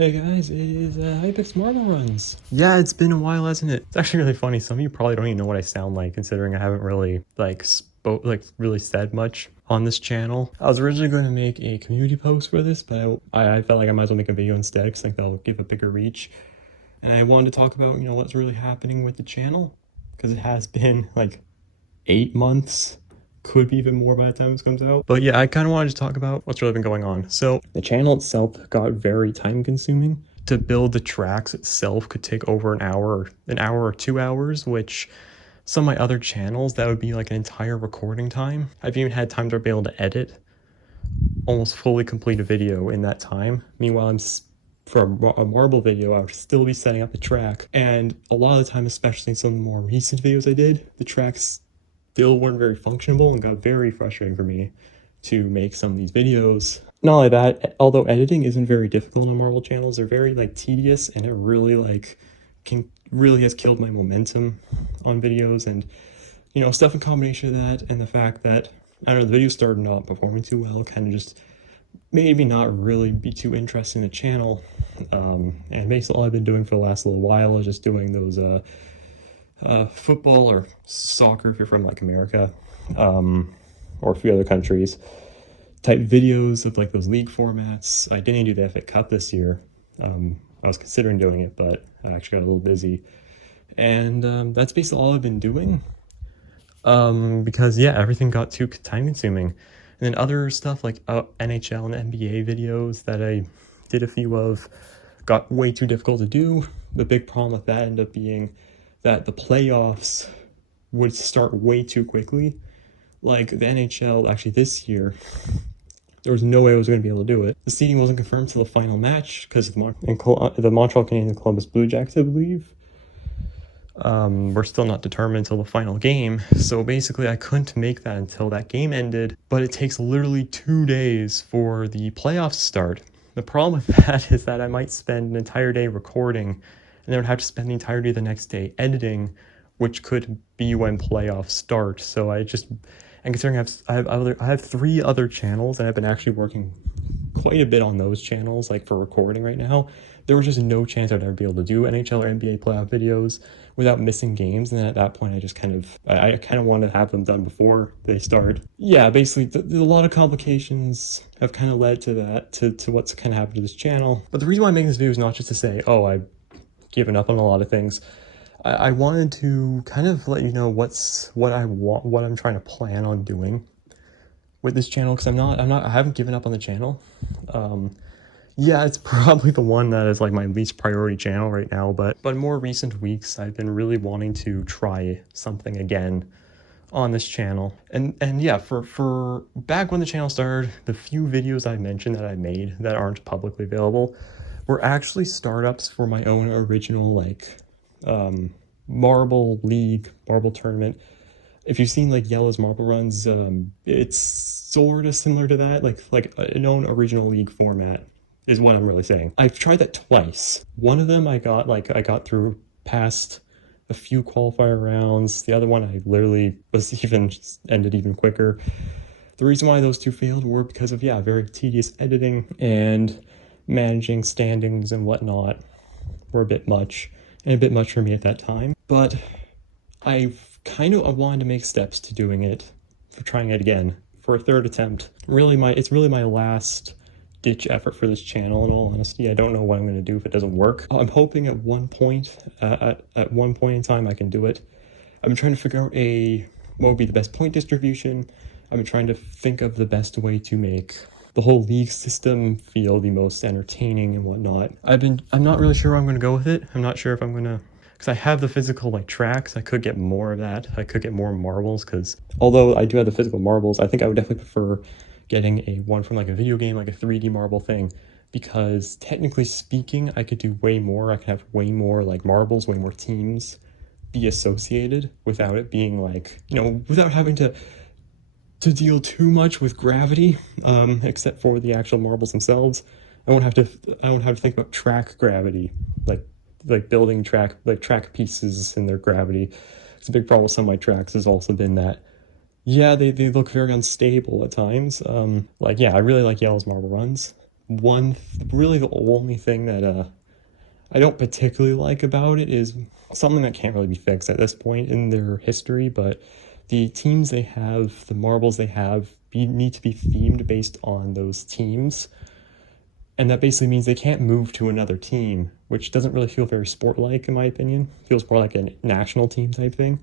Hey guys, it is Hipix Marble Runs. Yeah, it's been a while, hasn't it? It's actually really funny. Some of you probably don't even know what I sound like, considering I haven't really really said much on this channel. I was originally going to make a community post for this, but I felt like I might as well make a video instead because I think that'll give a bigger reach. And I wanted to talk about what's really happening with the channel, because it has been like 8 months. Could be even more by the time this comes out. But yeah, I kind of wanted to talk about what's really been going on. So the channel itself got very time consuming. To build the tracks itself could take over an hour or 2 hours, which some of my other channels, that would be like an entire recording time. I've even had time to be able to edit, almost fully complete a video in that time. Meanwhile, for a marble video, I would still be setting up the track. And a lot of the time, especially in some of the more recent videos I did, the tracks still weren't very functionable and got very frustrating for me to make some of these videos. Not only that, although editing isn't very difficult on Marvel channels, they're very tedious, and it really really has killed my momentum on videos. And stuff in combination of that and the fact that I don't know, the video started not performing too well kind of just made me not really be too interested in the channel. And basically all I've been doing for the last little while is just doing those football or soccer if you're from America, or a few other countries, type videos of those league formats. I didn't do the FA Cup this year. I was considering doing it, but I actually got a little busy. And that's basically all I've been doing. Because yeah, everything got too time consuming. And then other stuff like NHL and NBA videos that I did a few of got way too difficult to do. The big problem with that ended up being that the playoffs would start way too quickly. Like the NHL, actually this year, there was no way I was going to be able to do it. The seeding wasn't confirmed till the final match because of the Montreal Canadiens and Columbus Blue Jackets, I believe. We're still not determined until the final game. So basically I couldn't make that until that game ended, but it takes literally 2 days for the playoffs to start. The problem with that is that I might spend an entire day recording, and then I would have to spend the entirety of the next day editing, which could be when playoffs start. So and considering I have 3 other channels, and I've been actually working quite a bit on those channels, for recording right now, there was just no chance I'd ever be able to do NHL or NBA playoff videos without missing games. And then at that point, I just kind of wanted to have them done before they start. Yeah, basically, a lot of complications have kind of led to that, to what's kind of happened to this channel. But the reason why I'm making this video is not just to say, oh, I've given up on a lot of things. I wanted to kind of let you know what I'm trying to plan on doing with this channel, because I haven't given up on the channel. Yeah, it's probably the one that is my least priority channel right now, but in more recent weeks, I've been really wanting to try something again on this channel. And yeah, for back when the channel started, the few videos I mentioned that I made that aren't publicly available were actually startups for my own original marble league, marble tournament. If you've seen Yellow's Marble Runs, it's sort of similar to that, like an own original league format is what I'm really saying. I've tried that twice. One of them I got through past a few qualifier rounds. The other one I literally ended even quicker. The reason why those 2 failed were because of very tedious editing, and managing standings and whatnot were a bit much for me at that time. But I've kind of wanted to make steps to doing it, for trying it again for a 3rd attempt. It's really my last ditch effort for this channel. In all honesty, I don't know what I'm going to do if it doesn't work. I'm hoping at one point in time I can do it. I've been trying to figure out what would be the best point distribution. I've been trying to think of the best way to make the whole league system feel the most entertaining and whatnot. I'm not really sure where I'm going to go with it. I'm not sure if I'm going to, because I have the physical tracks. I could get more of that. I could get more marbles, because although I do have the physical marbles, I think I would definitely prefer getting one from a video game, a 3D marble thing, because technically speaking, I could do way more. I could have way more marbles, way more teams be associated without it being without having to deal too much with gravity, except for the actual marbles themselves. I won't have to think about track gravity, like building track pieces and their gravity. It's a big problem with some of my tracks has also been that, yeah, they look very unstable at times. I really like Yellow's Marble Runs, Really the only thing that I don't particularly like about it is something that can't really be fixed at this point in their history, but the teams they have, the marbles they have, need to be themed based on those teams. And that basically means they can't move to another team, which doesn't really feel very sport-like, in my opinion. Feels more like a national team type thing.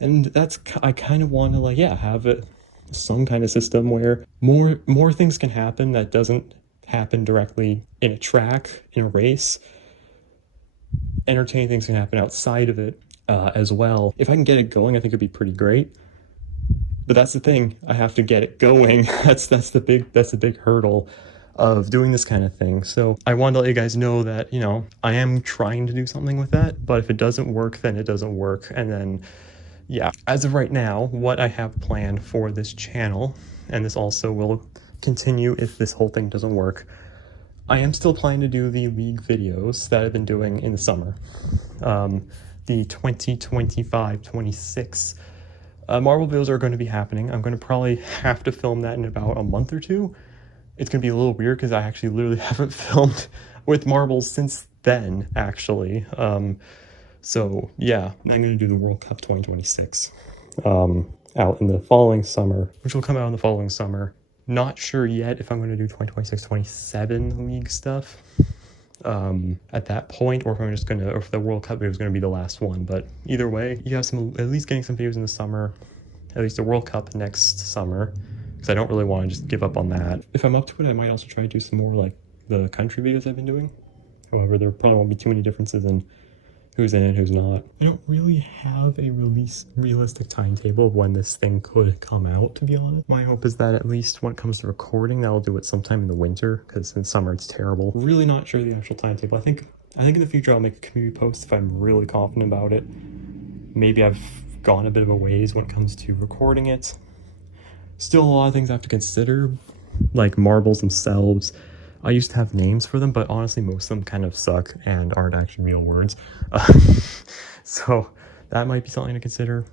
And I kind of want to, like, yeah, have it some kind of system where more things can happen that doesn't happen directly in a track, in a race. Entertaining things can happen outside of it as well. If I can get it going, I think it'd be pretty great. But that's the thing, I have to get it going. that's the big hurdle of doing this kind of thing. So I wanted to let you guys know that, you know, I am trying to do something with that, but if it doesn't work, then it doesn't work. And then, yeah, as of right now, what I have planned for this channel, and this also will continue if this whole thing doesn't work, I am still planning to do the league videos that I've been doing in the summer. The 2025-26 Marvel videos are going to be happening. I'm going to probably have to film that in about a month or two. It's going to be a little weird because I actually literally haven't filmed with marbles since then, actually. So yeah, I'm going to do the World Cup 2026 out in the following summer, which will come out in the following summer. Not sure yet if I'm going to do 2026-27 league stuff at that point, or if I'm just going to, or if the World Cup video is going to be the last one. But either way, you have at least getting some videos in the summer, at least the World Cup next summer, because I don't really want to just give up on that. If I'm up to it, I might also try to do some more like the country videos I've been doing. However, there probably won't be too many differences in who's in it, who's not. I don't really have a realistic timetable of when this thing could come out, to be honest. My hope is that at least when it comes to recording, that I'll do it sometime in the winter, because in summer it's terrible. Really not sure the actual timetable. I think in the future I'll make a community post if I'm really confident about it. Maybe I've gone a bit of a ways when it comes to recording it. Still a lot of things I have to consider, like marbles themselves. I used to have names for them, but honestly, most of them kind of suck and aren't actually real words. So that might be something to consider.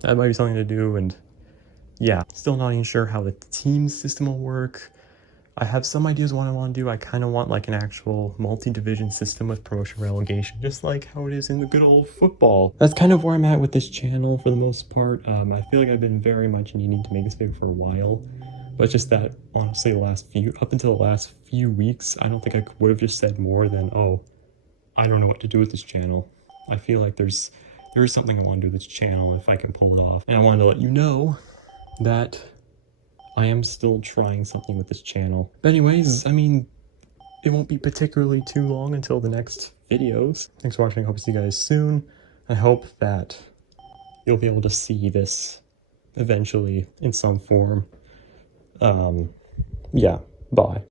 That might be something to do, and yeah, still not even sure how the team system will work. I have some ideas what I want to do. I kind of want like an actual multi-division system with promotion relegation, just like how it is in the good old football. That's kind of where I'm at with this channel for the most part. I feel like I've been very much needing to make this video for a while. But just that, honestly, up until the last few weeks, I don't think I would have just said more than, oh, I don't know what to do with this channel. I feel like there is something I want to do with this channel if I can pull it off. And I wanted to let you know that I am still trying something with this channel. But anyways, I mean, it won't be particularly too long until the next videos. Thanks for watching. I hope to see you guys soon. I hope that you'll be able to see this eventually in some form. Yeah, bye.